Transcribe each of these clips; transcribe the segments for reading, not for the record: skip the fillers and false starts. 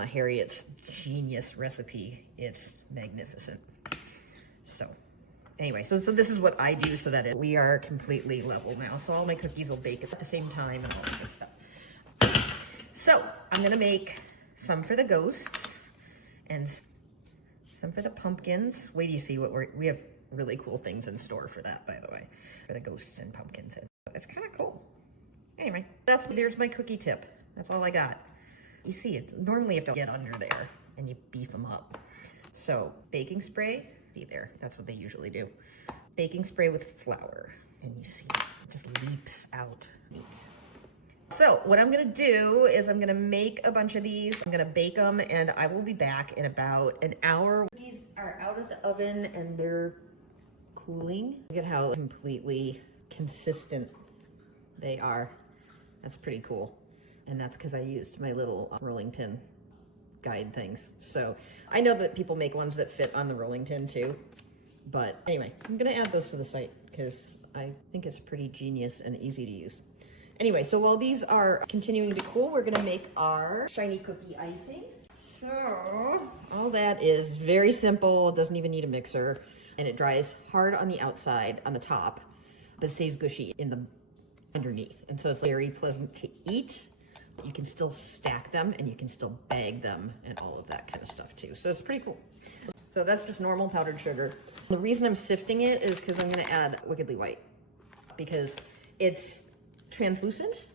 Grandma Harriet's genius recipe. It's magnificent. So anyway, so this is what I do so that we are completely level now. So all my cookies will bake at the same time and all that good stuff. So I'm gonna make some for the ghosts and some for the pumpkins. Wait till you see what we have really cool things in store for that, by the way, for the ghosts and pumpkins. It's kind of cool. Anyway, there's my cookie tip. That's all I got. You see it, normally you have to get under there and you beef them up. So baking spray, see there, that's what they usually do. Baking spray with flour, and you see it just leaps out. Neat. So what I'm gonna do is I'm gonna make a bunch of these. I'm gonna bake them, and I will be back in about an hour. These are out of the oven and they're cooling. Look at how completely consistent they are. That's pretty cool. And that's because I used my little rolling pin guide things. So I know that people make ones that fit on the rolling pin too. But anyway, I'm gonna add those to the site because I think it's pretty genius and easy to use. Anyway, so while these are continuing to cool, we're gonna make our shiny cookie icing. So all that is very simple, doesn't even need a mixer, and it dries hard on the outside, on the top, but it stays gushy in the underneath. And so it's very pleasant to eat. You can still stack them and you can still bag them and all of that kind of stuff too. So it's pretty cool. So that's just normal powdered sugar. The reason I'm sifting it is because I'm gonna add Wickedly White because it's translucent.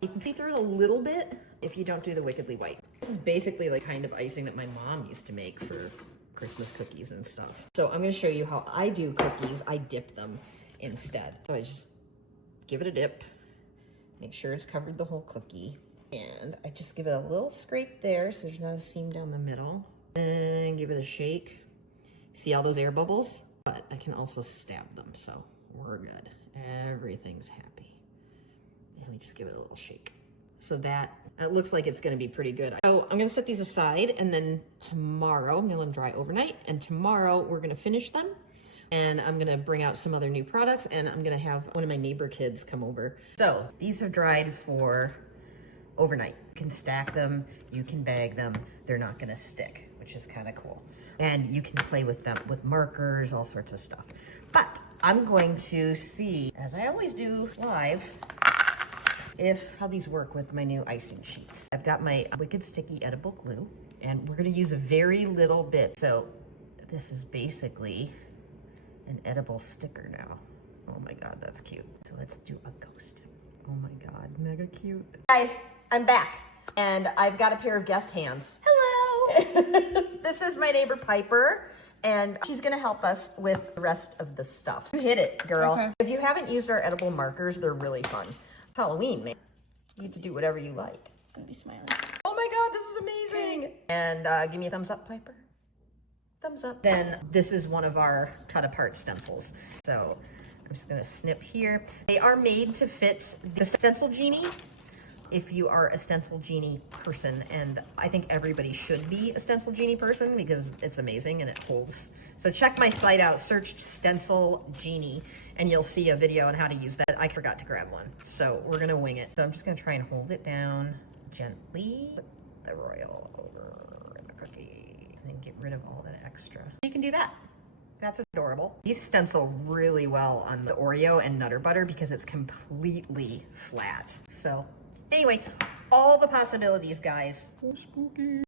You can see through it a little bit if you don't do the Wickedly White. This is basically the kind of icing that my mom used to make for Christmas cookies and stuff. So I'm gonna show you how I do cookies. I dip them instead. So I just give it a dip, make sure it's covered the whole cookie, and I just give it a little scrape there so there's not a seam down the middle, and give it a shake. See all those air bubbles? But I can also stab them, so we're good. Everything's happy. And we just give it a little shake. So that it looks like it's gonna be pretty good. So I'm gonna set these aside, and then tomorrow, I'm gonna let them dry overnight, and tomorrow we're gonna finish them. And I'm gonna bring out some other new products, and I'm gonna have one of my neighbor kids come over. So these are dried for overnight. You can stack them, you can bag them, they're not gonna stick, which is kind of cool. And you can play with them with markers, all sorts of stuff. But I'm going to see, as I always do live, how these work with my new icing sheets. I've got my Wicked Sticky Edible Glue, and we're gonna use a very little bit. So this is basically an edible sticker now. Oh my God, that's cute. So let's do a ghost. Oh my God, mega cute. Guys, I'm back, and I've got a pair of guest hands. Hello. This is my neighbor Piper, and she's gonna help us with the rest of the stuff. So hit it, girl. Okay. If you haven't used our edible markers, they're really fun. Halloween, man. You get to do whatever you like. It's gonna be smiling. Oh my God, this is amazing. And give me a thumbs up, Piper. Thumbs up. Then this is one of our cut apart stencils. So I'm just gonna snip here. They are made to fit the stencil genie if you are a stencil genie person. And I think everybody should be a stencil genie person because it's amazing and it holds. So check my site out, search stencil genie, and you'll see a video on how to use that. I forgot to grab one. So we're gonna wing it. So I'm just gonna try and hold it down gently. Put the royal over the cookie. And get rid of all that extra. You can do that. That's adorable. These stencil really well on the Oreo and Nutter Butter because it's completely flat. So anyway, all the possibilities, guys. Oh, spooky.